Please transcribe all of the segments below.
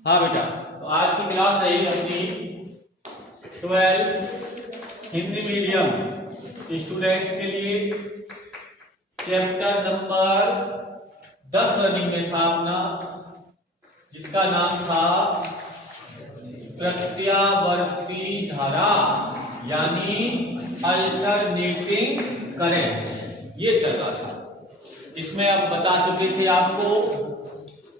हाँ बेटा, तो आज की क्लास रहेगी अपनी 12 हिंदी मीडियम स्टूडेंट्स के लिए। चैप्टर नंबर 10 रनिंग में था अपना, जिसका नाम था प्रत्यावर्ती धारा यानी अल्टरनेटिंग करंट। ये चल रहा था। इसमें अब बता चुके थे आपको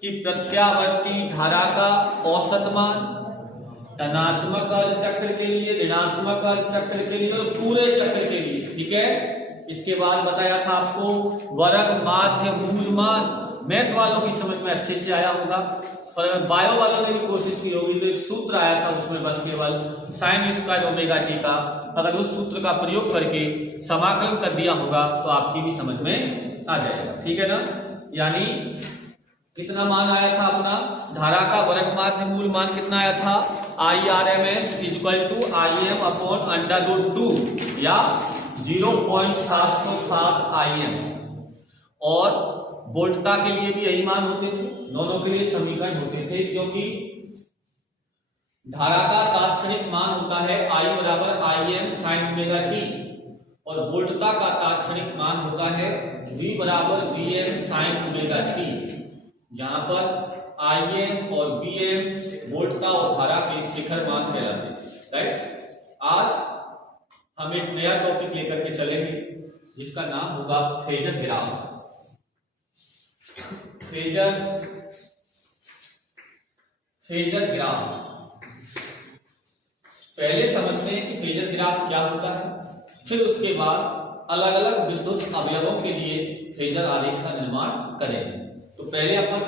कि प्रत्यावर्ती धारा का औसत मान धनात्मक अर्ध चक्र के लिए, ऋणात्मक अर्ध चक्र के लिए और पूरे चक्र के लिए, ठीक है। इसके बाद बताया था आपको वर्ग माध्य मूल मान। मैथ वालों की समझ में अच्छे से आया होगा, और बायो वालों ने भी कोशिश की होगी। तो एक सूत्र आया था उसमें बस केवल साइन स्क्वायर ओमेगा टी का, अगर उस सूत्र का प्रयोग करके समाकलन कर दिया होगा तो आपकी भी समझ में आ जाएगा, ठीक है ना। यानी कितना मान आया था अपना धारा का वर्ग माध्य मूल मान कितना आया था, IRMS equal to IM upon √2 या 0.707 IM। और वोल्टता के लिए भी यही मान होते थे, दोनों के लिए समीकरण होते थे, क्योंकि धारा का तात्क्षणिक मान होता है I बराबर IM साइन ओमेगा टी, और वोल्टता का तात्क्षणिक मान होता है V बराबर VM साइन ओमेगा टी, जहां पर IM और VM वोल्टता और धारा के शिखर मान कहलाते थे, राइट। आज हम एक नया टॉपिक लेकर के चलेंगे जिसका नाम होगा फेजर ग्राफ। फेजर ग्राफ पहले समझते हैं कि फेजर ग्राफ क्या होता है, फिर उसके बाद अलग अलग विद्युत अवयवों के लिए फेजर आरेख का निर्माण करेंगे। तो पहले अपन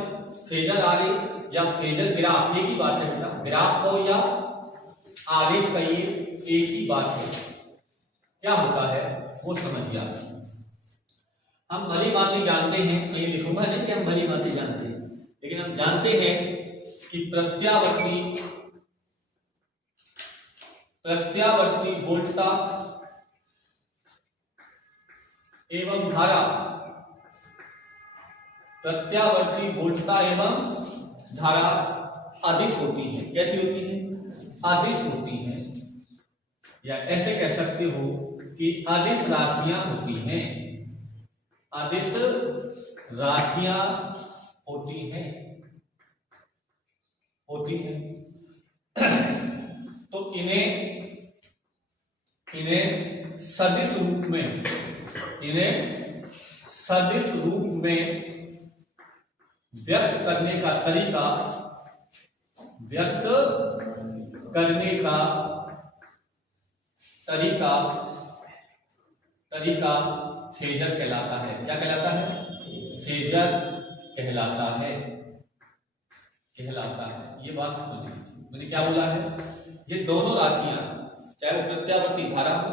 फेजर आरेख या फेजर ग्राफ, एक ही बात है बेटा, ग्राफ को या आरेख कहिए एक ही बात है, क्या होता है वो समझिए आप। हम भली भांति जानते हैं, कहीं लिखूंगा नहीं कि हम भली भांति जानते हैं, लेकिन हम जानते हैं कि प्रत्यावर्ती वोल्टता एवं धारा, प्रत्यावर्ती वोल्टता एवं धारा अदिश होती है। कैसी होती है? अदिश होती है, या ऐसे कह सकते हो कि अदिश राशियां होती हैं। अदिश राशियां होती हैं तो इन्हें सदिश रूप में व्यक्त करने का तरीका फेजर कहलाता है। क्या कहलाता है? फेजर कहलाता है। ये बात समझ लीजिए, मैंने क्या बोला है, ये दोनों राशियां, चाहे वो प्रत्यावर्ती धारा हो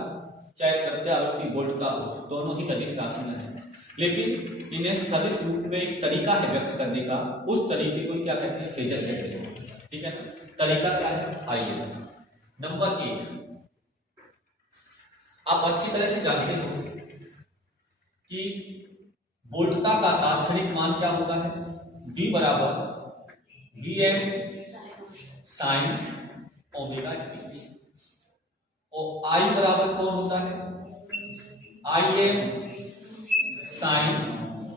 चाहे प्रत्यावर्ती वोल्टता हो, दोनों ही अदिश राशियां हैं, लेकिन इन्हें सदिश रूप में एक तरीका है व्यक्त करने का, उस तरीके को क्या कहते हैं? फेजर कहते हैं, ठीक है ना। तरीका क्या है? आइए, नंबर 1, आप अच्छी तरह से जानते हो कि वोल्टता का तात्क्षणिक मान क्या होता है? V बराबर VM साइन ओमेगा टी, और I बराबर कौन होता है? IM sine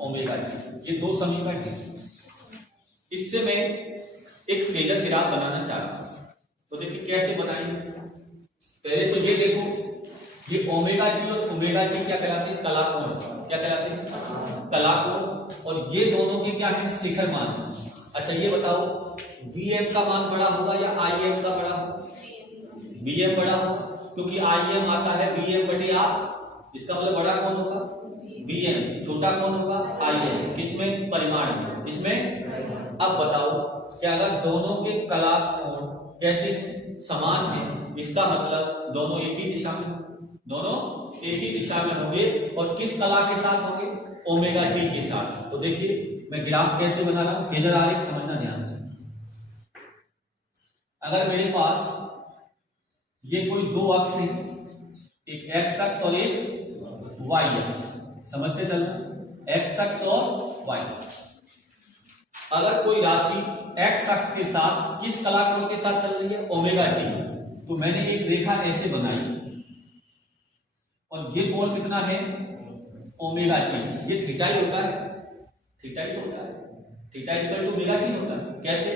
omega t. ये दो समीकरण हैं। इससे मैं एक फेजर ग्राफ बनाना चाहता हूं, तो देखिए कैसे बनाएंगे। पहले तो ये देखो, ये ओमेगा टी और ओमेगा टी क्या कहलाते हैं? तलाकोण। क्या कहलाते हैं? तलाकोण। और ये दोनों के क्या है? शिखर मान। अच्छा ये बताओ, VM का मान बड़ा होगा या IM का बड़ा होगा? VM बड़ा होगा, क्योंकि IM आता है VM बटे R, इसका मतलब बड़ा कौन होगा? VM। छोटा कौन होगा? IM। किसमें? परिमाण में। किसमें? अब बताओ कि अगर दोनों के कलाकोण कैसे समान है, इसका मतलब दोनों एक ही दिशा में होंगे, और किस कला के साथ होंगे? ओमेगा टी के साथ। तो देखिए मैं ग्राफ कैसे बना रहा हूं, फेजर आरेख समझना ध्यान से। अगर मेरे पास ये कोई दो अक्ष है, एक एक्स अक्ष और एक वाई एक्स, समझते चलना, एक्स अक्ष और वाई अक्ष। अगर कोई राशि एक्स अक्ष के साथ किस कलाकोण के साथ चल रही है, ओमेगा टी, तो मैंने एक रेखा ऐसे बनाई और ये कोण कितना है, ओमेगा टी, ये थीटा ही होता है, थीटा ही तो होता है, theta equal to omega t होता है। कैसे,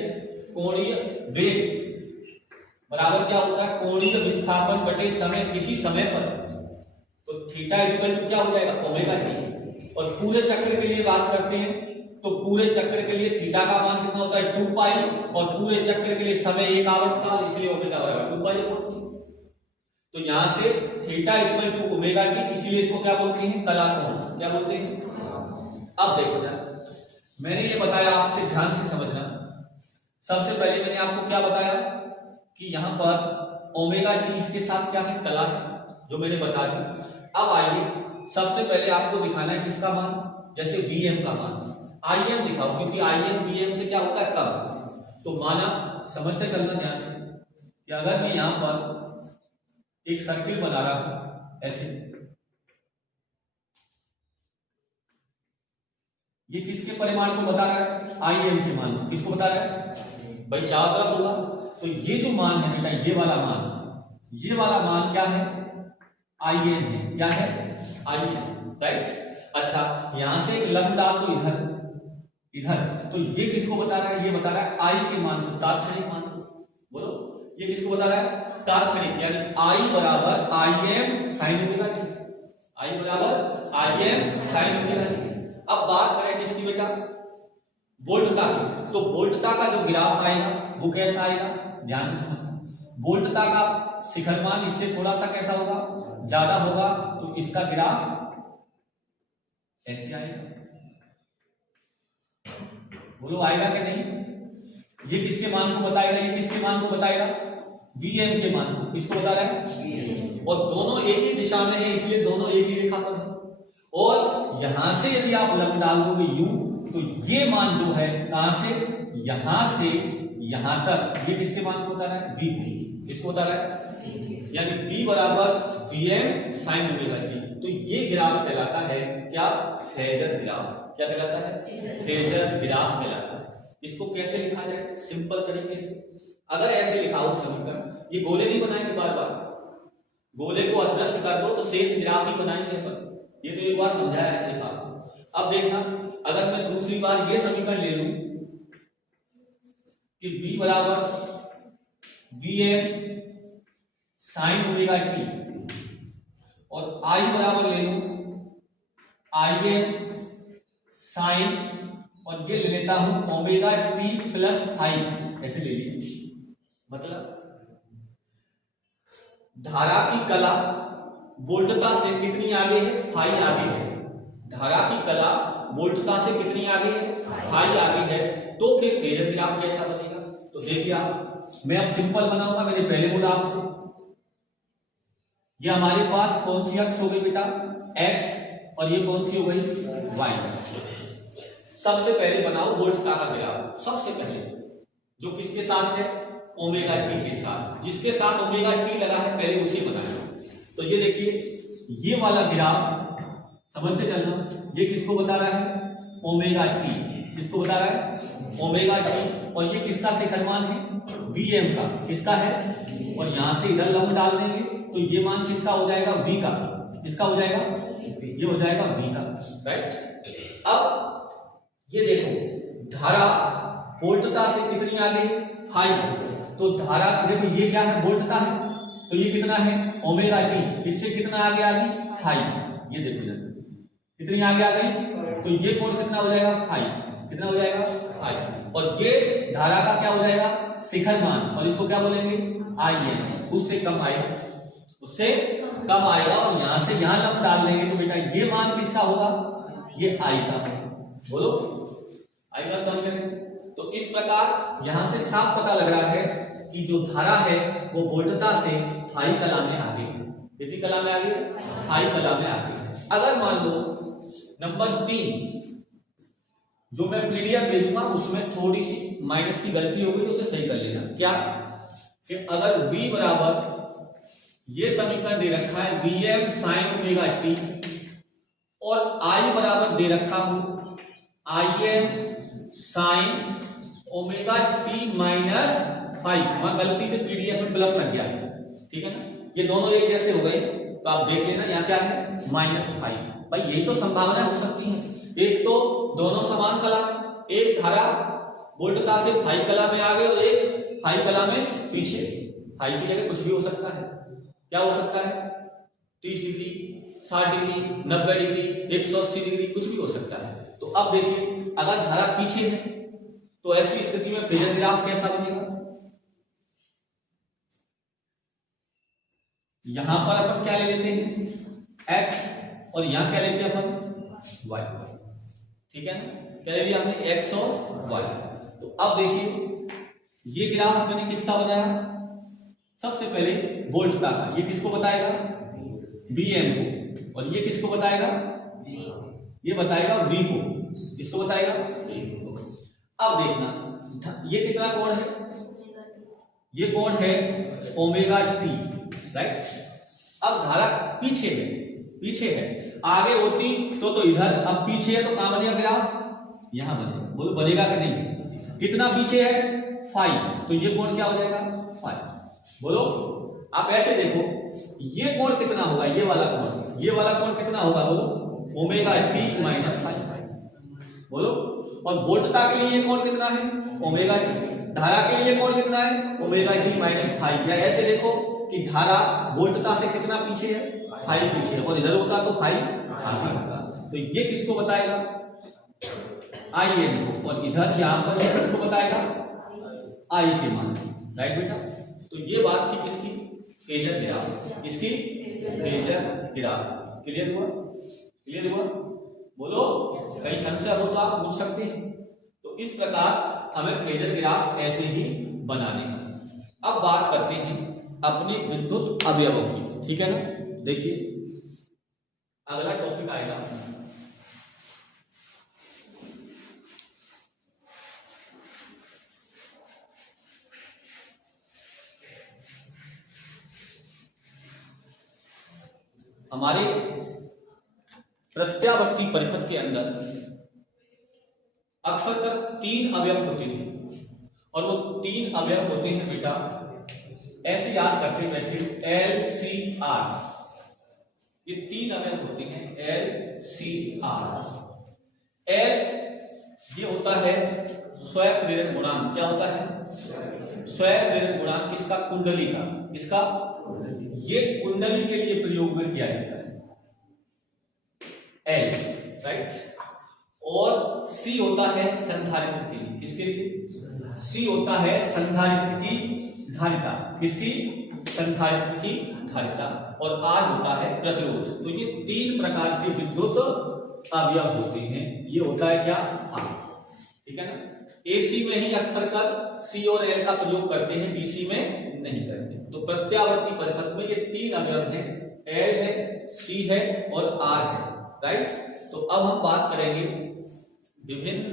कोणीय वेग बराबर क्या होता है, कोणीय विस्थापन बटे समय किसी समय पर, तो थीटा इक्वल टू क्या हो जाएगा, ओमेगा टी। और पूरे चक्र के लिए बात करते हैं तो पूरे चक्र के लिए थीटा का मान कितना होता है, 2 पाई, और पूरे चक्र के लिए समय एक आवर्तकाल, इसलिए ओमेगा बराबर 2 पाई अपॉन टी। तो यहां से theta equal to omega t, इसलिए इसको क्या बोलते हैं, कलाकोण, क्या बोलते हैं। अब देखो ना, मैंने ये बताया, आपसे ध्यान से समझना। सबसे पहले मैंने आपको क्या बताया कि यहां पर ओमेगा टी इसके साथ क्या है, कला है, जो मैंने बता दी। अब आइए सबसे पहले आपको दिखाना है किसका मान, जैसे Vm का मान, Im दिखाओ, क्योंकि Im Vm से क्या होता है, कम। तो माना, समझते चलना ध्यान से, कि अगर मैं यहां पर एक सर्किल बना रहा हूं ऐसे, ये किसके परिमाण को बता रहा है, Im के मान, किसको बता रहा है भाई, चारों तरफ होगा। तो ये जो मान है बेटा, ये वाला मान क्या है, Im है, क्या है, Im, राइट। अच्छा, यहां से एक लंब डाल दो इधर, तो ये किसको बता रहा है, ये बता रहा है I के मान को, तात्क्षणिक मान। बोलो, ये किसको बता रहा है, तात्क्षणिक, यानी I बराबर Im sin omega T, I बराबर Im sin ओमेगा टी। अब बात करें किसकी बेटा, वोल्टता की। तो वोल्टता का जो ग्राफ आएगा वो कैसा आएगा, ध्यान से समझना। वोल्टता का शिखर मान इससे थोड़ा सा कैसा होगा, ज्यादा होगा, तो इसका ग्राफ ऐसे आएगा। बोलो आएगा कि नहीं। ये किसके मान को बताएगा, ये किसके मान को बताएगा, Vm के मान को। किसको बता रहा है, और दोनों एक ही दिशा में है, इसलिए दोनों एक ही रेखा पर है। और यहां से यदि आप लंब डाल दोगे U, तो ये मान जो है कहां से यहां तक, ये किसके मान को बता रहा है, V, किसको बता रहा है, यानी V बराबर Vm sin ओमेगा टी। तो ये ग्राफ कहलाता है क्या, फेजर ग्राफ। क्या कहलाता है, फेजर ग्राफ कहलाता है। इसको कैसे लिखा जाए, सिंपल तरीके से, अगर ऐसे लिखा हो समीकरण, ये गोले नहीं बनाएंगे बार बार, गोले को अदृश्य कर दो तो शेष ग्राफ ही बनाएंगे अपन, ये तो एक बार समझाया ऐसे लिखा। अब देखना, अगर मैं दूसरी बार ये समीकरण ले लूं कि V बराबर Vm sin ओमेगा टी, और I बराबर ले लूं Im sin, और ये ले लेता हूं ओमेगा टी प्लस आई, ऐसे ले लीजिए। मतलब धारा की कला वोल्टता से कितनी आगे है, फाई आगे है। धारा की कला वोल्टता से कितनी आगे है, फाई आगे है। तो फिर फेजर ग्राफ कैसा बनेगा, तो देखिए आप, मैं अब सिंपल बनाऊंगा। मैंने पहले बोला आपसे, ये हमारे पास कौन सी अक्ष हो गई बेटा, एक्स, और ये कौन सी हो गई, वाई। सबसे पहले बनाओ वोल्टता का ग्राफ, सबसे पहले जो किसके साथ है, ओमेगा टी के साथ। जिसके साथ ओमेगा टी लगा है पहले उसी बनाए। तो ये देखिए, ये वाला ग्राफ समझते चलना, ये किसको बता रहा है, ओमेगा टी, किसको बता रहा है, ओमेगा टी। और ये किसका शिखर मान है, Vm का, किसका है, और यहां से इधर लंब डाल देंगे तो ये मान किसका हो जाएगा, V का। किसका हो जाएगा, ये हो जाएगा V का, राइट। अब ये देखो, धारा वोल्टता से कितनी आगे, फाई। तो धारा देखो, ये क्या है, वोल्टता है, तो ये कितना है, ओमेगा टी, इससे कितना आगे आ गई, फाई। ये देखो इधर कितनी आगे आ गई, तो ये कोण कितना हो जाएगा, फाई। कितना हो जाएगा, फाई। और ये धारा का क्या हो जाएगा, शिखर मान, और इसको क्या बोलेंगे, Im। उससे कम आएगा, उससे कम आएगा। और यहां से यहां लंब डाल देंगे तो बेटा ये मान किसका होगा, ये I का। बोलो, I का समझ में। तो इस प्रकार यहां से साफ पता लग रहा है कि जो धारा है वो वोल्टता से फाई कला में आगे है। कितनी कला में आगे, फाई कला में आगे है। अगर मान लो नंबर 3 जो मैं पीडीएफ दे दूंगा उसमें थोड़ी सी माइनस की गलती हो गई, उसे सही कर लेना। क्या कि अगर V बराबर, ये समीकरण दे रखा है Vm sin ओमेगा टी, और I बराबर दे रखा हूं Im sine omega T minus 5। वहां गलती से पीडीएफ में प्लस लग गया, ठीक है ना। ये दोनों एक जैसे हो गए तो आप देख लेना यहाँ क्या है -5। भाई यही तो संभावना हो सकती है, एक तो दोनों समान कला में, एक धारा वोल्टता से फाई कला में आगे और एक फाई कला में पीछे। फाई की जगह कुछ भी हो सकता है, क्या हो सकता है 30 डिग्री, 60 डिग्री, 90 डिग्री, 180 डिग्री, कुछ भी हो सकता है। तो अब देखिए अगर धारा पीछे है तो ऐसी स्थिति में फेजर ग्राफ कैसा बनेगा। यहां पर अपन क्या ले लेते हैं x और यहां क्या लेते हैं अपन y, ठीक है ना। क्या ले लिया हमने x और y। तो अब देखिए ये ग्राफ मैंने किसका बनाया, सबसे पहले वोल्टता का, ये किसको बताएगा Vm को, और ये किसको बताएगा, ये बताएगा V को, इसको बताएगा V को। अब देखना ये कितना कोण है, ये कोण है ओमेगा टी, राइट। अब धारा पीछे है, पीछे है, आगे होती तो इधर, अब पीछे है तो कहां बनेगा ग्राफ, यहां बनेगा। बोलो बनेगा कि नहीं, कितना पीछे है 5, तो ये कोण क्या हो जाएगा 5। बोलो आप ऐसे देखो ये कोण कितना होगा, ये वाला कोण, ये वाला कोण कितना होगा, बोलो ओमेगा टी माइनस 5। बोलो और वोल्टता के लिए ये कोण कितना है ओमेगा टी, धारा के लिए कोण कितना है ओमेगा टी माइनस 5। या ऐसे देखो कि धारा वोल्टता से कितना पीछे है 5 पीछे है, और इधर होता तो 5 आगे होता। तो ये किसको बताएगा Im को, और इधर यहां पर ये किसको बताएगा I के मान, राइट बेटा। तो ये बात थी किसकी, फेजर ग्राफ, इसकी फेजर ग्राफ। क्लियर हुआ, क्लियर हुआ। बोलो कहीं संशय हो तो आप पूछ सकते हैं। तो इस प्रकार हमें फेजर ग्राफ ऐसे ही बनाने का। अब बात करते हैं अपने विद्युत अवयवों की, ठीक है ना। देखिए अगला टॉपिक आएगा हमारे प्रत्यावर्ती परिपथ के अंदर अक्सर कर 3 अवयव होते हैं, और वो 3 अवयव होते हैं बेटा ऐसे याद करते हैं जैसे LCR। ये 3 अवयव होते हैं LCR। L ये होता है स्वयं प्रेरण गुणांक, क्या होता है स्वयं प्रेरण गुणांक, किसका कुंडली का, किसका, ये कुंडली के लिए प्रयोग में किया जाता है L, राइट। और C होता है संधारित्र के लिए, किसके लिए, C होता है संधारित्र की धारिता, किसकी, संधारित्र की धारिता, और R होता है प्रतिरोध। तो ये 3 प्रकार के विद्युत अवयव होते हैं। ये होता है क्या R, ठीक है ना। AC में ही अक्सर कर C और L का प्रयोग करते हैं, DC में नहीं करते। तो प्रत्यावर्ती परिपथ में ये 3 अवयव हैं, L है, C है और R है, राइट। तो अब हम बात करेंगे विभिन्न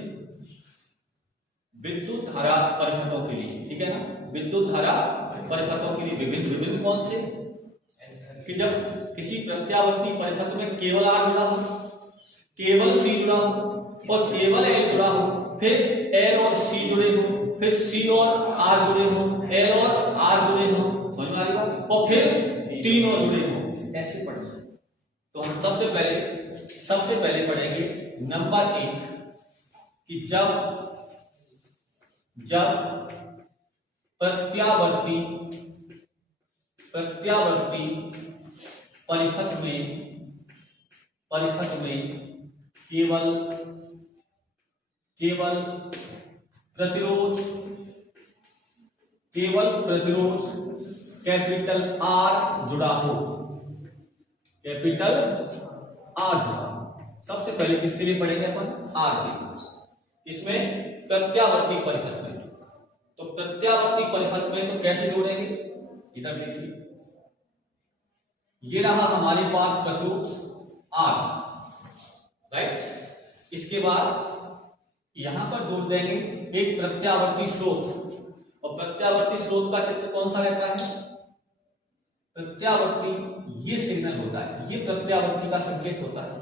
विद्युत धारा परिपथों के लिए, ठीक है ना। विद्युत धारा परिपथों के लिए विभिन्न कौन से, कि जब किसी प्रत्यावर्ती परिपथ में केवल R जुड़ा हो, केवल C जुड़ा हो और केवल L जुड़ा हो, फिर L और C जुड़े हो, फिर C और R जुड़े हो, L और R जुड़े हो, समझ में आ रही बात, और फिर तीनों जुड़े हो, ऐसे पढ़ना। तो हम सबसे पहले पढ़ेंगे नंबर 1 कि जब प्रत्यावर्ती परिपथ में केवल प्रतिरोध कैपिटल R जुड़ा हो, कैपिटल R जुड़ा। सबसे पहले किसके लिए पढ़ेंगे अपन, R के लिए। इसमें प्रत्यावर्ती परिपथ में, तो प्रत्यावर्ती परिपथ में तो कैसे जोड़ेंगे, इधर देखिए ये रहा हमारे पास प्रतिरोध R, राइट। इसके बाद यहां पर जोड़ देंगे एक प्रत्यावर्ती स्रोत, और प्रत्यावर्ती स्रोत का चित्र कौन सा रहता है, प्रत्यावर्ती, ये सिग्नल होता है, ये प्रत्यावर्ती का संकेत होता है,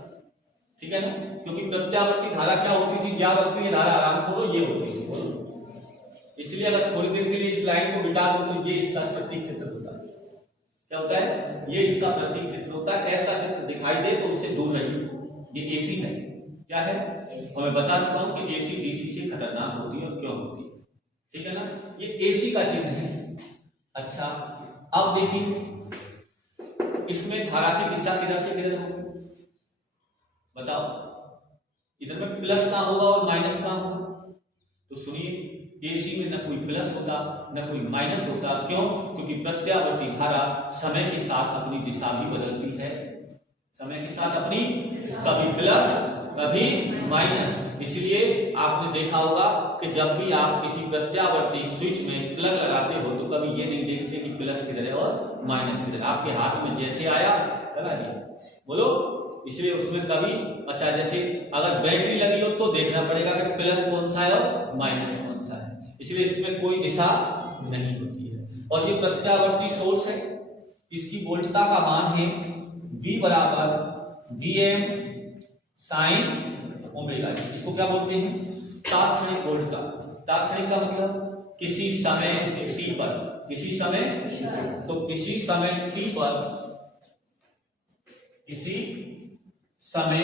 ठीक है ना, क्योंकि प्रत्यावर्ती धारा क्या होती थी, ज्यावक्रीय धारा आराम करो ये होती थी, बोलो। इसलिए अगर थोड़ी देर के लिए इस लाइन को मिटा दो तो ये इसका प्रतीक चित्र होता है। क्या होता है, ये इसका प्रतीक चित्र होता है। ऐसा चित्र दिखाई दे तो उससे दूर रहिए। ये एसी है, क्या है, और मैं बता चुका हूं कि एसी डीसी से खतरनाक होती है और क्यों होती है, ठीक है ना। ये एसी का चिन्ह है। अच्छा, अब देखिए इसमें धारा की दिशा किधर से किधर होगी, बताओ। इधर में प्लस कहां होगा और माइनस कहां होगा, तो सुनिए, एसी में न कोई प्लस होता न कोई माइनस होता। क्यों, क्योंकि प्रत्यावर्ती धारा समय के साथ अपनी दिशा भी बदलती है, समय के साथ अपनी, कभी प्लस कभी माइनस। इसलिए आपने देखा होगा कि जब भी आप किसी प्रत्यावर्ती स्विच में प्लग लगाते हो तो कभी ये नहीं देखते कि प्लस किधर है और माइनस किधर, आपके हाथ में जैसे आया लगा दिया, बोलो। इसलिए उसमें कभी, अच्छा जैसे अगर बैटरी लगी हो तो देखना पड़ेगा कि प्लस कौन सा है और माइनस कौन सा है, इसलिए इसमें कोई दिशा नहीं होती है। और ये प्रत्यावर्ती सोर्स है, इसकी वोल्टता का मान है V बराबर Vm साइन ओमेगा। इसको क्या बोलते हैं, तात्क्षणिक वोल्टता। तात्क्षणिक का मतलब किसी समय t पर, किसी समय, तो किसी समय t पर, किसी समय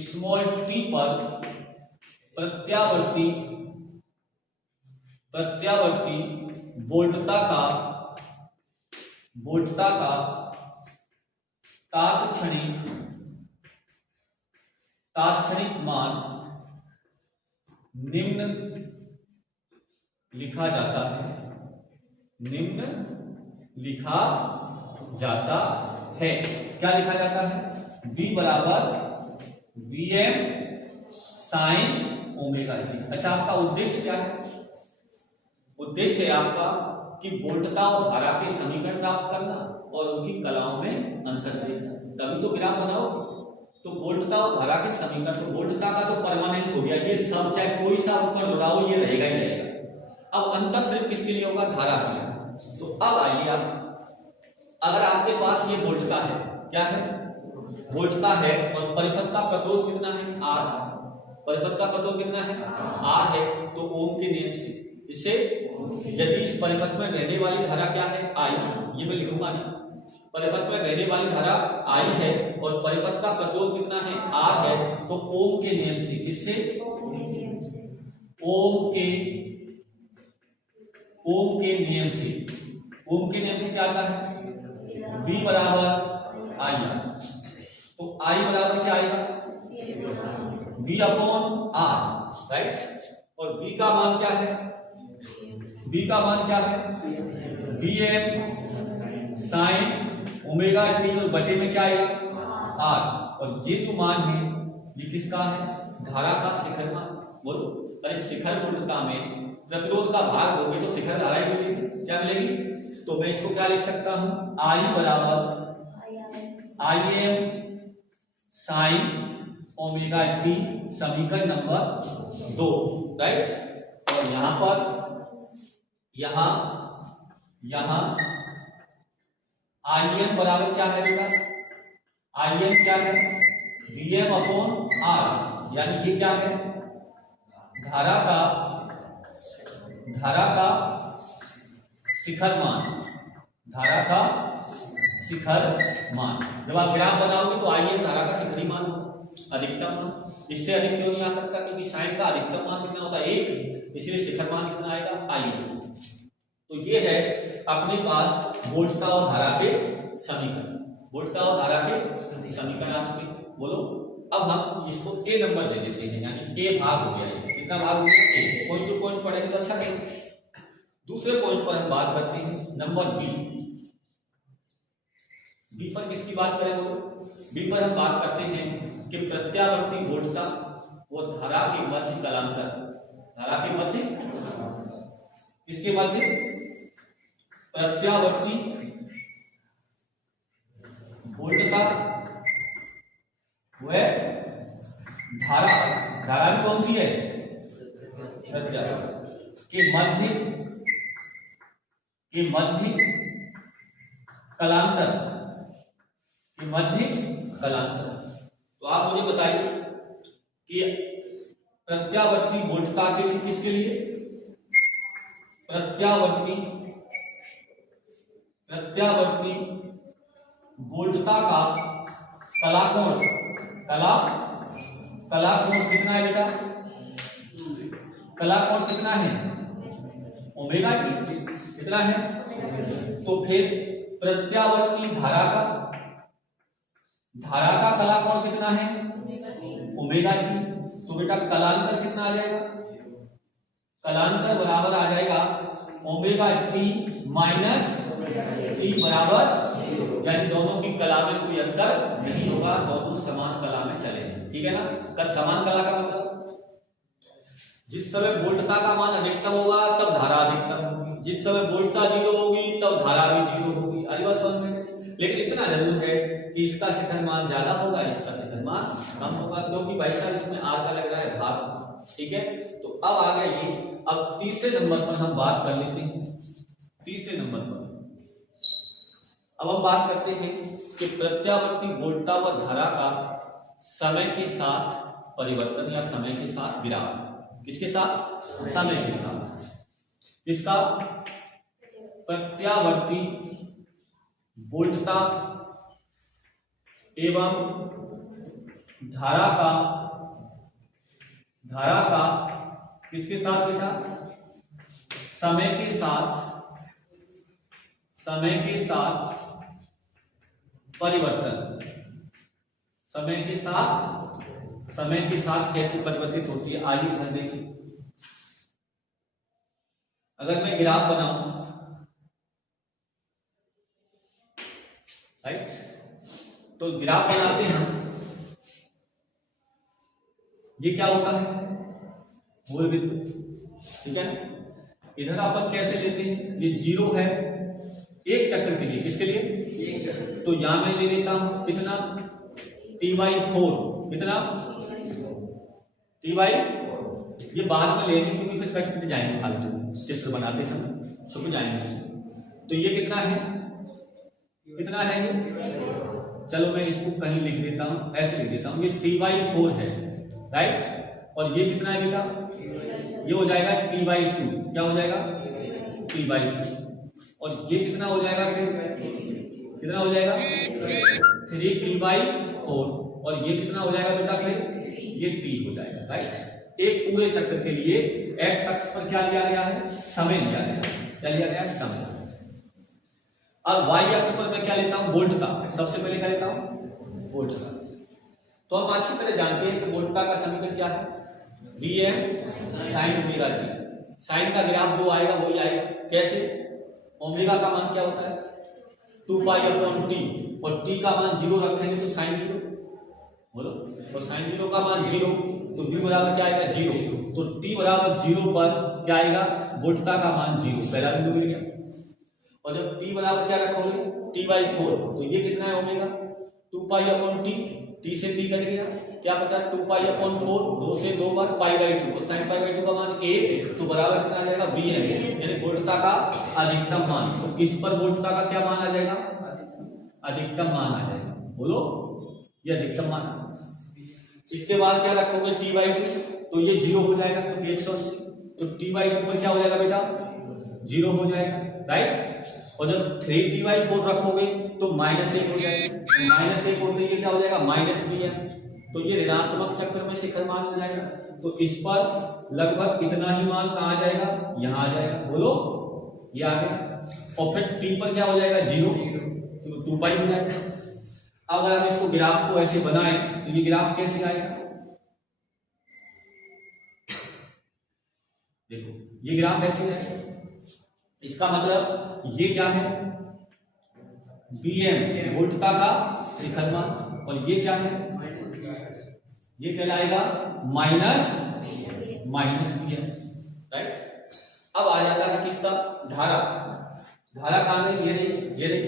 स्मॉल t पर प्रत्यावर्ती वोल्टता का तात्क्षणिक मान निम्न लिखा जाता है, निम्न लिखा जाता है। क्या लिखा जाता है, V बराबर Vm साइन ओमेगा टी। अच्छा, आपका उद्देश्य क्या है, उद्देश्य है आपका कि वोल्टता और धारा के समीकरण प्राप्त करना और उनकी कलाओं में अंतर देखना, तभी तो ग्राफ बनाओ। तो वोल्टता और धारा के समीकरण, तो वोल्टता का तो परमानेंट हो गया, ये सब चाहे कोई सा ऊपर उठाओ ये रहेगा ही रहेगा। अब अंतर सिर्फ किसके लिए होगा, धारा के लिए। तो अब आइए आप, अगर आपके पास ये वोल्टता है, क्या है, वोल्टता है, और परिपथ का प्रतिरोध कितना है, R। परिपथ का प्रतिरोध कितना है, R है, तो ओम के नियम से इससे यदि इस परिपथ में रहने वाली धारा क्या है, I, ये मैं लिखूंगा नहीं, परिपथ में रहने वाली धारा I है और परिपथ का प्रतिरोध कितना है, R है, तो ओम के नियम से, इससे ओम के नियम से क्या आता है, V बराबर I। तो I बराबर क्या आएगा, V अपॉन R, राइट। और V का मान क्या है, V का मान क्या है, Vm साइन ओमेगा टी, और बटे में क्या आएगा, R। और ये जो मान है ये किसका है, धारा का शिखर मान, बोलो। और इस शिखर वोल्टता में प्रतिरोध का भाग होगी तो शिखर धारा ही मिलेगी, क्या मिलेगी। तो मैं इसको क्या लिख सकता हूं, I बराबर Im साइन ओमेगा टी, समीकरण नंबर 2, राइट। और यहां पर यहां Im बराबर क्या है बेटा, Im क्या है, Vm अपॉन R, यानी ये क्या है, धारा का शिखर मान। जब आप ग्राफ बनाओगे तो Im धारा का शिखरी मान होगा, अधिकतम मान। इससे अधिक क्यों नहीं आ सकता, क्योंकि साइन का अधिकतम मान कितना होता है, 1, इसलिए शिखर मान कितना आएगा, I। तो ये है अपने पास वोल्टता और धारा के समीकरण, वोल्टता और धारा के समीकरण आ चुके, बोलो। अब हम इसको A नंबर दे देते हैं, यानी A भाग हो गया, कितना भाग हो गया, A। पॉइंट टू पॉइंट पढ़ेंगे तो अच्छा लगेगा। दूसरे पॉइंट पर हम बात करते हैं, नंबर B पर किसकी बात करें, बोलो। B पर हम बात करते हैं कि प्रत्यावर्ती वोल्टता वो धारा के मध्य कलांतर, धारा के मध्य, किसके मध्य, प्रत्यावर्ती वोल्टता वह धारा भी कौन सी है, के मध्य मध्य कलांतर। तो आप मुझे बताइए कि प्रत्यावर्ती वोल्टता के लिए किसके लिए प्रत्यावर्ती वोल्टता का कलाकोण कितना है बेटा? कलाकोण कितना है? ओमेगा टी कितना है? तो फिर प्रत्यावर्ती धारा का कलाकोण कितना है? Omega T. तो बेटा कलांतर कितना आ जाएगा? कलांतर बराबर आ जाएगा ओमेगा टी माइनस टी बराबर, यानी दोनों की कला में कोई अंतर नहीं होगा, दोनों समान कला में चलेंगे। ठीक है ना? समान कला का मतलब जिस समय वोल्टता का मान अधिकतम होगा तब धारा अधिकतम होगी, जिस समय वोल्टता 0 होगी तब धारा भी 0 होगी। अरे बात समझ में? लेकिन इतना जरूर है कि इसका शिखर मान ज्यादा होगा, इसका शिखर मान कम होगा, क्योंकि भाई साहब इसमें आर का लग रहा है भार। ठीक है, तो अब आ गया ये। अब तीसरे नंबर पर हम बात कर लेते हैं। तीसरे नंबर पर अब हम बात करते हैं कि प्रत्यावर्ती वोल्टता व धारा का समय के साथ परिवर्तन या समय के साथ गिराव। किसके साथ? समय के साथ। इसका प्रत्यावर्ती वोल्टता एवं धारा का किसके साथ बेटा? समय के साथ परिवर्तन। समय के साथ कैसे परिवर्तित होती है आइए ध्यान देखिए। अगर मैं ग्राफ बनाऊं, राइट, तो ग्राफ बनाते हैं, ये क्या होता है? मूल बिंदु। ठीक है ना? इधर अपन कैसे लेते हैं? ये 0 है एक चक्र के लिए। किसके लिए? एक चक्र। तो यहां मैं ले लेता हूं कितना? T/4। कितना? T/4। ये बाद में लेंगे क्योंकि फिर कट जाएंगे, फालतू चित्र बनाते समय छुप जाएंगे। तो ये कितना है? कितना है ये? चलो मैं इसको कहीं लिख देता हूं, ऐसे लिख देता हूं, ये T/4 है, राइट। और ये कितना है बेटा? ये हो जाएगा T/2। क्या हो जाएगा? T/2। और ये कितना हो जाएगा? कितना हो जाएगा? 3T/4। और ये कितना हो जाएगा बेटा? फिर ये T हो जाएगा, राइट। एक पूरे चक्र के लिए x अक्ष पर क्या लिया गया है? समय लिया गया है। क्या लिया गया है? समय। अब y अक्ष पर मैं क्या लेता हूं? वोल्टता। सबसे पहले क्या लेता हूं? वोल्टता। तो हम अच्छी तरह जानते हैं कि वोल्टता का समीकरण क्या है? Vm sin omega t। Sine का ग्राफ जो आएगा वही आएगा। कैसे? ओमेगा का मान क्या होता है? 2π/t। और t का मान 0 रखेंगे तो sin 0। बोलो, तो sin 0 का मान 0, तो v बराबर क्या आएगा? 0। तो t बराबर 0 पर क्या आएगा? वोल्टता का मान 0। पहला बिंदु मिल गया। और जब t बराबर क्या रखोगे? T/4। तो ये कितना है? Omega 2π/t। t से t कट गया, क्या बचा? 2π/4। 2 से 2 बार π/2। और sin π/2 का मान 1, तो बराबर कितना आ जाएगा? Vm, यानी वोल्टता का अधिकतम मान। तो इस पर वोल्टता का क्या मान आ जाएगा? अधिकतम मान आ जाएगा। बोलो, ये अधिकतम मान। इसके बाद क्या रखोगे? T/2। तो ये 0 हो जाएगा क्योंकि 180। तो T/2 पर क्या हो जाएगा बेटा? 0 हो जाएगा, राइट। और जब 3T/4 रखोगे तो -1 हो जाएगा। -1 होते ये क्या हो जाएगा? -Vm। तो ये ऋणात्मक चक्र में शिखर मान हो जाएगा। तो इस पर लगभग इतना ही मान कहाँ आ जाएगा? यहाँ आ जाएगा। बोलो, ये आ गया। और फिर t पर क्या हो जाएगा? 0। तो 2π हो जाएगा। अगर हम इसको ग्राफ को ऐसे बनाएं तो ये ग्राफ कैसे आएगा? देखो, ये ग्राफ ऐसे है। इसका मतलब ये क्या है? Vm वोल्टता का शिखर मान। और ये क्या है? ये कहलाएगा माइनस Vm, राइट। अब आ जाता है किसका? धारा। धारा कहां है? ये रही।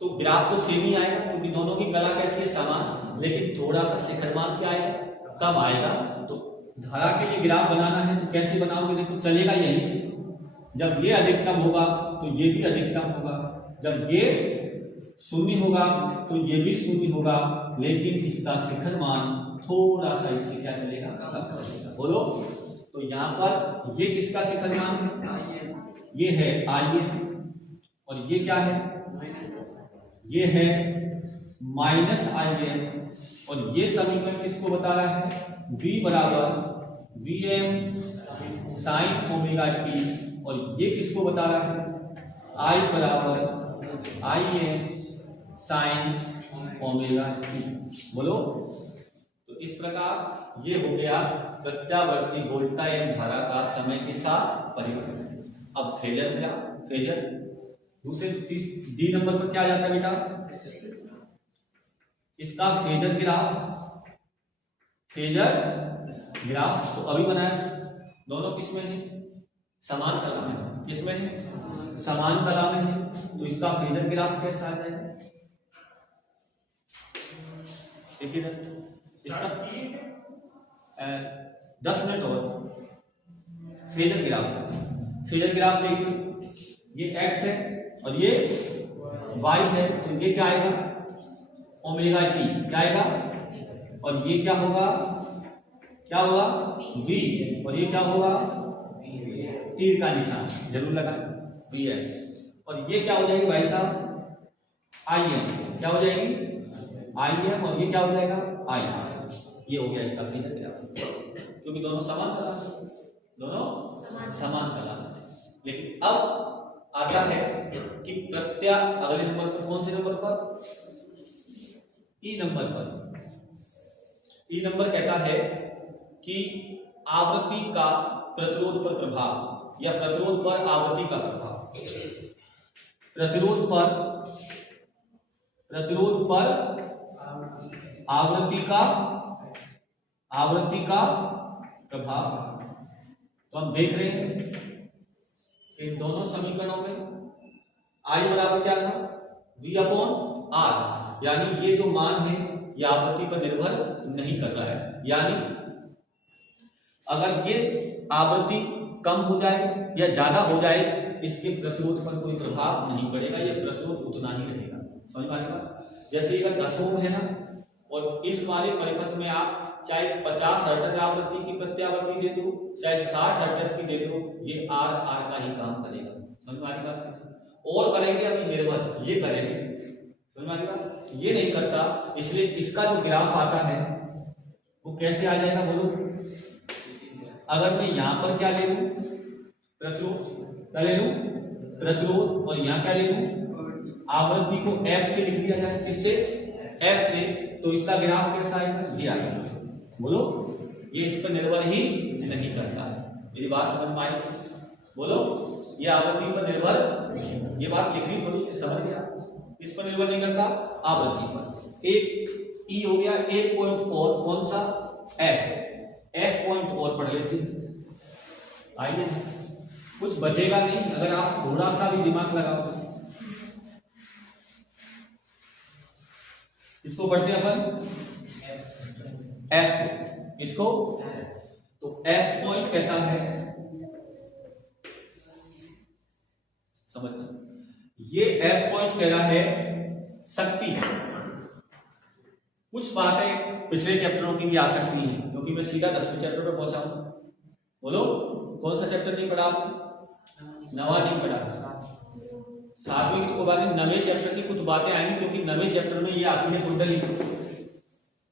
तो ग्राफ तो सेम ही आएगा क्योंकि दोनों की कला कैसी है? समान। लेकिन थोड़ा सा शिखर मान क्या आएगा? कम आएगा। तो धारा के लिए ग्राफ बनाना है तो कैसे बनाओगे? देखो, चलेगा यहीं से। जब ये अधिकतम होगा तो ये भी अधिकतम होगा। जब ये शून्य होगा तो ये भी शून्य होगा, लेकिन इसका शिखर मान थोड़ा सा इससे क्या चलेगा, कम चलेगा। बोलो, तो यहाँ पर ये किसका शिखर मान है, ये है IN, और ये क्या है, ये है -IN, और ये समीकरण किसको बता रहा है, V बराबर VM साइन ओमेगा टी, और ये किसको बता रहा है, I बराबर IN साइन ओमेगा टी। बोलो, तो इस प्रकार ये हो गया प्रत्यावर्ती वोल्टाइम धारा का समय के साथ परिवर्तन। अब फेजर ग्राफ, फेजर दूसरे डी नंबर पर क्या आ जाता है बेटा, इसका फेजर ग्राफ, फेजर ग्राफ तो अभी बनाया, दोनों किसमें है, समान कला में, किसमें है, समान कला में है, तो इसका फेजर ग्राफ कैसा आ जाएगा, देखिए इसका 10 मिनट और फेजर ग्राफ, फेजर ग्राफ देखिए, ये x है और ये y है, तो ये क्या आएगा, ओमेगा टी, क्या आएगा, और ये क्या होगा, क्या होगा v, और ये क्या होगा, तीर का निशान जरूर लगाएं VS, और ये क्या हो जाएगी भाई साहब, IM, क्या हो जाएगी IM, और ये क्या हो जाएगा I। ये हो गया इसका फेजर ग्राफ, क्योंकि दोनों समान कला, दोनों समान कला। लेकिन अब आता है कि अगले नंबर पर, कौन से नंबर पर, ई नंबर पर। ई नंबर कहता है कि आवृत्ति का प्रतिरोध पर प्रभाव, या प्रतिरोध पर आवृत्ति का प्रभाव, प्रतिरोध पर आवृत्ति का प्रभाव। तो हम देख रहे हैं कि इन दोनों समीकरणों में I बराबर क्या था, V/R, यानी ये जो मान है ये आवृत्ति पर निर्भर नहीं कर रहा है, यानी अगर ये आवृत्ति कम हो जाए या ज्यादा हो जाए, इसके प्रतिरोध पर कोई प्रभाव नहीं पड़ेगा, ये प्रतिरोध उतना ही रहेगा। समझ में आएगा, जैसे अगर 10 ओम है ना, और इस वाले परिपथ में आप चाहे 50 हर्ट्ज आवृत्ति की प्रत्यावर्ती दे दो, चाहे 60 हर्ट्ज की दे दो, ये R का ही काम करेगा। समझ में आ रही बात, और करेंगे अभी निर्भर, ये करेंगे, समझ में आ रही बात, ये नहीं करता, इसलिए इसका जो ग्राफ आता है वो कैसे आ जाएगा, बोलो, अगर मैं यहां पर क्या ले लूं, प्रतिरोध, क्या ले लूं, प्रतिरोध, और यहां क्या ले लूं, आवृत्ति को F से लिख दिया जाए, किससे, F से, तो इसका ग्राफ कैसा आएगा, ये आएगा। बोलो, ये इस पर निर्भर ही नहीं करता है, मेरी बात समझ में आई, बोलो, ये आवृत्ति पर निर्भर, ये बात लिखनी थोड़ी, समझ गया, इस पर निर्भर नहीं करता, आवृत्ति पर। एक ई हो गया, एक पॉइंट और, कौन सा, F पॉइंट और पढ़ लेते हैं, आइए, कुछ बचेगा नहीं अगर आप थोड़ा सा भी दिमाग लगाओ। इसको पढ़ते हैं अपन F, इसको, तो F पॉइंट कहता है, समझना, ये F पॉइंट कह रहा है शक्ति। कुछ बातें पिछले चैप्टरों की भी आ सकती हैं, क्योंकि मैं सीधा 10वें चैप्टर पर पहुंचा हूं। बोलो, कौन सा चैप्टर नहीं पढ़ा आपने, 9वां नहीं पढ़ा, 7वें की तो बात नहीं, 9वें चैप्टर की कुछ बातें आएंगी, क्योंकि 9वें चैप्टर में ये आती है कुंडली,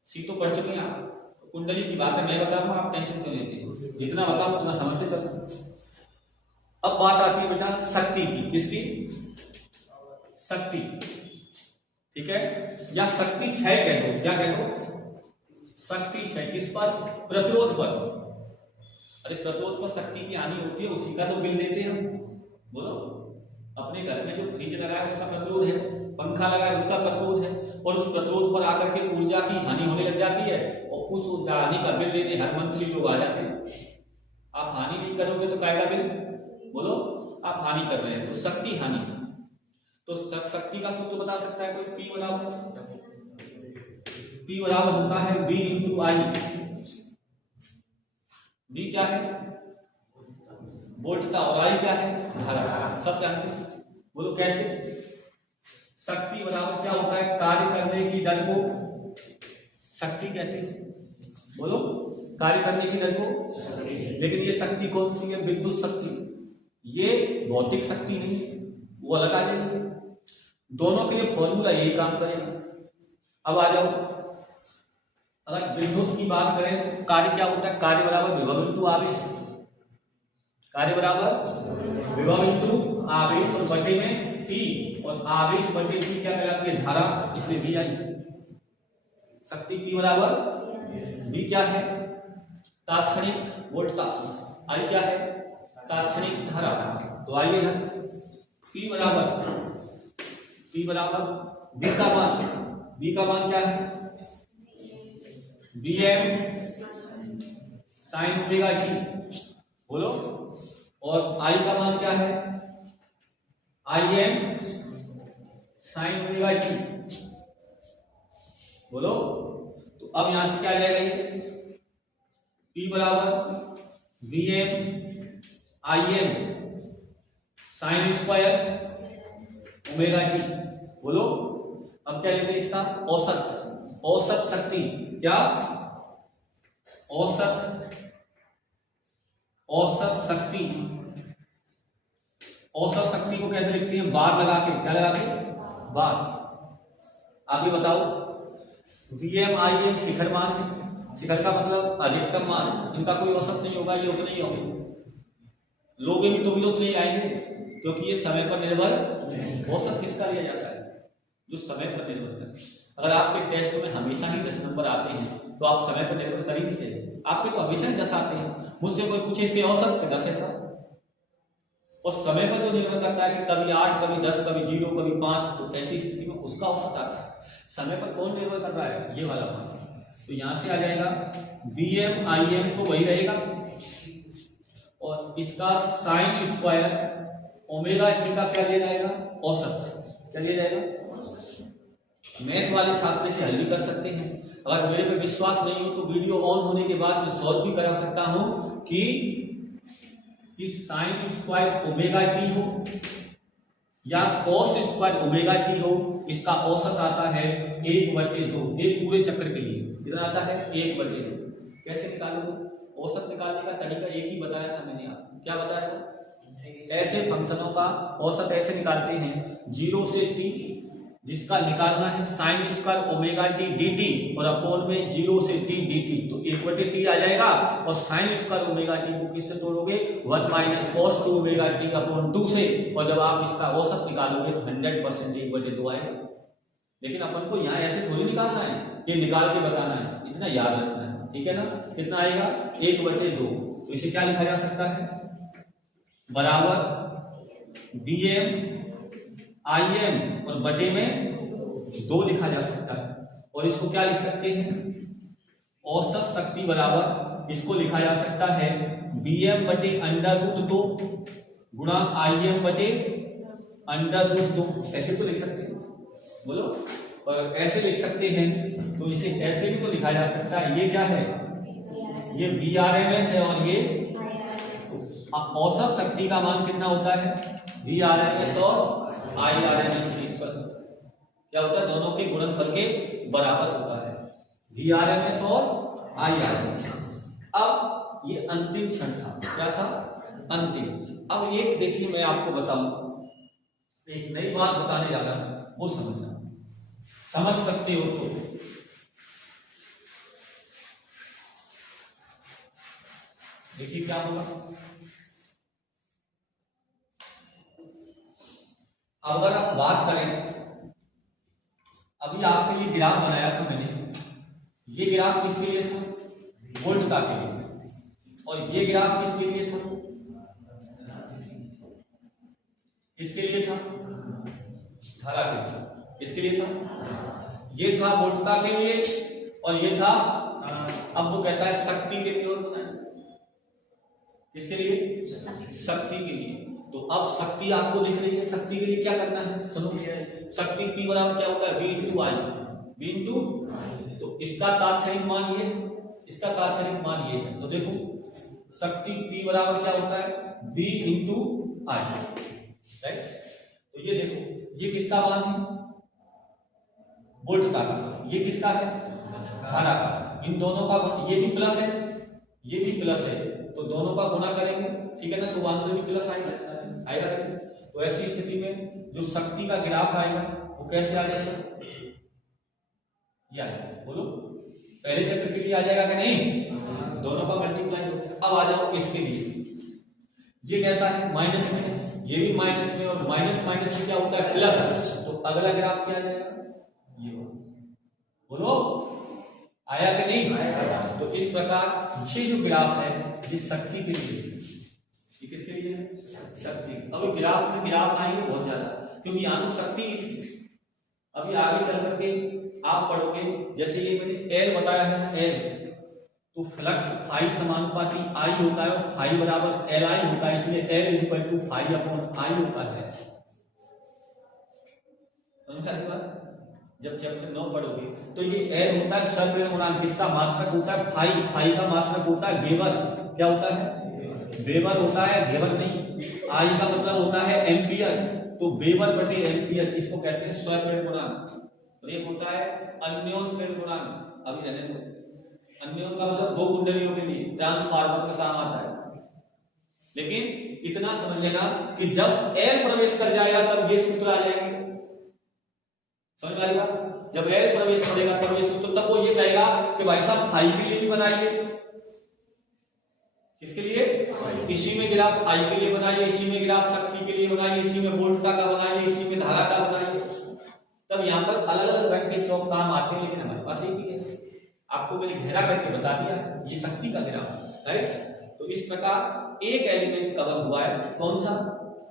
सी तो पढ़ चुके हैं आप, कुंडली की बातें मैं बताऊंगा, आप टेंशन क्यों लेते हो, जितना बताऊं उतना समझते चलो। अब बात आती है बेटा शक्ति की, किसकी, शक्ति, ठीक है, या शक्ति क्षय कह दो, क्या कह दो, शक्ति क्षय, किस पर, प्रतिरोध पर। अरे प्रतिरोध पर शक्ति की हानि होती है, उसी का तो बिल देते हैं हम। बोलो, अपने घर में जो फ्रिज लगाया उसका प्रतिरोध है, पंखा लगाया उसका प्रतिरोध है, और उस प्रतिरोध पर आकर के ऊर्जा की हानि होने लग जाती है, और उस ऊर्जा हानि का बिल देने हर मंथली लोग आ जाते हैं। आप हानि नहीं करोगे तो कायदा बिल, बोलो, आप हानि कर रहे हैं, तो शक्ति हानि, तो शक्ति का सूत्र बता सकता है कोई, P बराबर होता है V × I। V क्या है, वोल्टता, और I क्या है, धारा, सब जानते हैं। बोलो कैसे, शक्ति बराबर क्या होता है, कार्य करने की दर को शक्ति कहते हैं। बोलो, कार्य करने की दर को। लेकिन ये शक्ति कौन सी है, विद्युत शक्ति, ये भौतिक शक्ति नहीं है, वो अलग आ जाएगी। दोनों के लिए फॉर्मूला यही काम करेगा। अब आ जाओ, अगर विद्युत की बात करें तो कार्य क्या होता है, कार्य बराबर विभव इंटू आवेश, कार्य बराबर विभव इंटू आवेश और बटे में टी, और आवेश बटे टी क्या कहलाती है, धारा, इसलिए वी आई। शक्ति P बराबर V क्या है, तात्क्षणिक वोल्टता, I क्या है, तात्क्षणिक धारा। तो आइए P बराबर V का मान, V का मान क्या है, Vm sin ओमेगा टी, बोलो। और I का मान क्या है, Im sin ओमेगा टी, बोलो। तो अब यहां से क्या आ जाएगा, ये P बराबर Vm Im sine square omega T, बोलो। अब क्या लेते हैं इसका औसत, औसत शक्ति, क्या औसत, औसत शक्ति, औसत शक्ति को कैसे लिखते हैं, बार लगा के, क्या लगा के, बार। आप ये बताओ, Vm Im शिखर मान है, शिखर का मतलब अधिकतम मान, इनका कोई औसत नहीं होगा, ये उतने ही होंगे, लोगे भी तो भी उतने ही आएंगे, क्योंकि ये समय पर निर्भर, औसत किसका लिया जाता है, जो समय पर निर्भर करता है। अगर आपके टेस्ट में हमेशा ही 10 नंबर आते हैं तो आप समय पर निर्भर कर ही नहीं थे, आपके तो हमेशा ही 10 आते हैं। मुझसे कोई पूछे इसके औसत पे 10 है सर, और समय पर जो निर्भर करता है कि कभी 8, कभी 10, कभी 0, कभी 5, तो ऐसी स्थिति में उसका औसत आता है। समय पर कौन निर्भर कर रहा है, ये वाला मान। तो यहां से आ जाएगा Vm Im तो वही रहेगा, और इसका साइन स्क्वायर ओमेगा टी का क्या लिया जाएगा, औसत, क्या लिया जाएगा। मैथ वाले छात्र से हल भी कर सकते हैं। अगर मेरे पे विश्वास नहीं हो तो वीडियो ऑन होने के बाद मैं सॉल्व भी करा सकता हूं कि साइन स्क्वायर ओमेगा टी हो या कॉस स्क्वायर ओमेगा टी हो, इसका औसत आता है 1/2, एक पूरे चक्र के लिए कितना आता है, 1/2। कैसे निकालोगे, औसत निकालने का तरीका एक ही बताया था मैंने आपको, क्या बताया था, ऐसे फंक्शनों का औसत ऐसे निकालते हैं 0 से t, जिसका निकालना है sine square omega T dt, और अपोन में 0 से t dt, तो 1/t आ जाएगा। और साइन स्क्वायर ओमेगा टी को किससे तोड़ोगे, 1 minus cos 2 omega T upon 2 से, और जब आप इसका औसत निकालोगे तो 100% 1/2 आएगा। लेकिन अपन को यहाँ ऐसे थोड़ी निकालना है कि निकाल के बताना है, इतना याद रखना है, ठीक है ना। कितना आएगा, 1/2। तो इसे क्या लिखा जा सकता है, बराबर Vm Im और बटे में 2 लिखा जा सकता है। और इसको क्या लिख सकते हैं, औसत शक्ति बराबर, इसको लिखा जा सकता है Vm बटे √2 गुणा Im बटे √2, ऐसे तो लिख सकते हैं, बोलो। और ऐसे लिख सकते हैं तो इसे ऐसे भी तो लिखा जा सकता है, ये क्या है, ये Vrms है, और ये औसत शक्ति का मान कितना होता है, Vrms और Irms क्या होता है, दोनों के गुणनफल के बराबर होता है, Vrms और Irms। अब ये अंतिम क्षण था, क्या था, अंतिम। अब एक देखिए, मैं आपको बताऊं, एक नई बात बताने जा रहा हूं, वो समझना, समझ सकते हो तो। देखिए क्या होगा, अगर आप बात करें, अभी आपके लिए ग्राफ बनाया था मैंने, ये ग्राफ किसके लिए था, वोल्टता के लिए, और ये ग्राफ किसके लिए था, किसके लिए था, धारा के लिए, किसके लिए था, ये था वोल्टता के लिए, और ये था, अब वो कहता है शक्ति के लिए, और किसके लिए, शक्ति के लिए। तो अब शक्ति आपको दिख रही है, शक्ति के लिए क्या करना है, सुनो, शक्ति P बराबर क्या होता है, V इंटू आई, V इंटू, तो इसका तात्क्षणिक मान ये है, इसका तात्क्षणिक मान ये है। तो देखो शक्ति P बराबर क्या होता है, V इंटू आई, राइट। तो ये देखो, ये किसका मान है, वोल्टता का, ये किसका है, धारा का। इन दोनों का ये भी प्लस है, ये भी प्लस है, तो दोनों का गुना करेंगे, ठीक है ना, तो आंसर भी प्लस आएगा। तो ऐसी स्थिति में जो शक्ति का ग्राफ आएगा वो कैसे आ जाएगा, या बोलो पहले चक्र के लिए आ जाएगा कि नहीं, दोनों का मल्टीप्लाई हो। अब आ जाओ इसके लिए, ये कैसा है, माइनस में, ये भी माइनस में, और माइनस माइनस में क्या होता है, प्लस। तो अगला ग्राफ क्या आ जाएगा, ये बोलो आया कि नहीं। तो इस प्रकार ये जो ग्राफ है ये शक्ति के लिए, ये किसके लिए है, शक्ति। अभी ग्राफ में ग्राफ आएंगे बहुत ज्यादा, क्योंकि यहाँ तो शक्ति ही थी। अभी आगे चल करके आप पढ़ोगे, जैसे ये मैंने एल बताया है ना, एल, तो फ्लक्स फाई समानुपाती आई होता है, और फाई बराबर एल आई होता है, इसलिए L equal to phi upon I होता है। समझा ये बात। जब चैप्टर 9 पढ़ोगे तो ये एल होता है सर्वप्रेरण गुणांक, इसका मात्रक होता है फाई, फाई का मात्रक होता है वेबर, क्या होता है, वेबर होता है, वेबर नहीं। आई का मतलब होता है एम्पियर, तो वेबर बटे एम्पियर, इसको कहते हैं सर्वप्रेरण गुणांक। और एक होता है अन्योन प्रेरण गुणांक, अभी रहने दो। अन्योन का मतलब दो कुंडलियों के लिए ट्रांसफार्मर का काम आता है। लेकिन इतना समझ लेना कि जब एल प्रवेश कर जाएगा तब ये सूत्र आ जाएंगे, समझ में आ रही बात। जब एल प्रवेश करेगा तब ये सूत्र, तब वो ये कहेगा कि भाई साहब फाई के लिए भी बनाइए, किसके लिए, इसी में ग्राफ फाई के लिए बनाइए, इसी में ग्राफ शक्ति के लिए बनाइए, इसी में वोल्टता का बनाइए, इसी में धारा का बनाइए। तब यहाँ पर अलग अलग रंग के चौक काम आते हैं, लेकिन हमारे पास एक ही है। आपको मैंने घेरा करके बता दिया, ये शक्ति का ग्राफ, राइट। तो इस प्रकार एक एलिमेंट कवर हुआ है, कौन सा,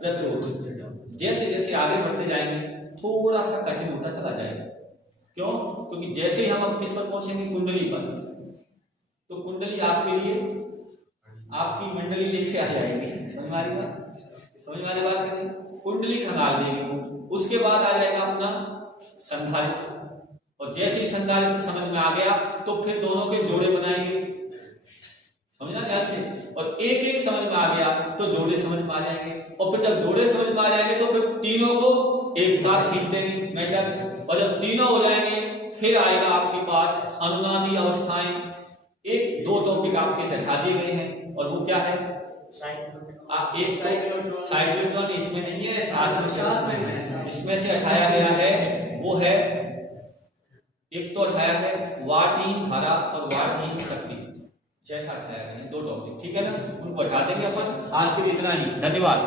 प्रतिरोध। जैसे जैसे आगे बढ़ते जाएंगे थोड़ा सा कठिन होता चला जाएगा, क्यों, क्योंकि जैसे ही हम अब किस पर पहुंचेंगे, कुंडली पर, तो कुंडली आपके लिए आपकी मंडली लेके आ जाएगी। समझ में आ रही बात, समझ में आ रही बात कहते हैं, कुंडली खंगाल देंगे। उसके बाद आ जाएगा अपना संधारित्र, और जैसे ही संधारित्र समझ में आ गया तो फिर दोनों के जोड़े बनाएंगे, समझना ध्यान से। और एक एक समझ में आ गया तो जोड़े समझ में आ जाएंगे, और फिर जब जोड़े समझ में आ जाएंगे तो फिर तीनों को एक साथ खींच देंगे मैटर, और जब तीनों हो जाएंगे फिर आएगा आपके पास अनुनादी अवस्थाएं। एक दो टॉपिक आपके से हटा दिए गए हैं, और वो क्या है, आप एक साइक्लोट्रॉन इसमें नहीं है, साथ में इसमें से हटाया गया है, वो है एक तो हटाया है वाटहीन धारा और वाटहीन शक्ति, जैसा हटाया गया है दो टॉपिक, ठीक है ना, उनको हटा देंगे अपन। आज के लिए इतना ही, धन्यवाद।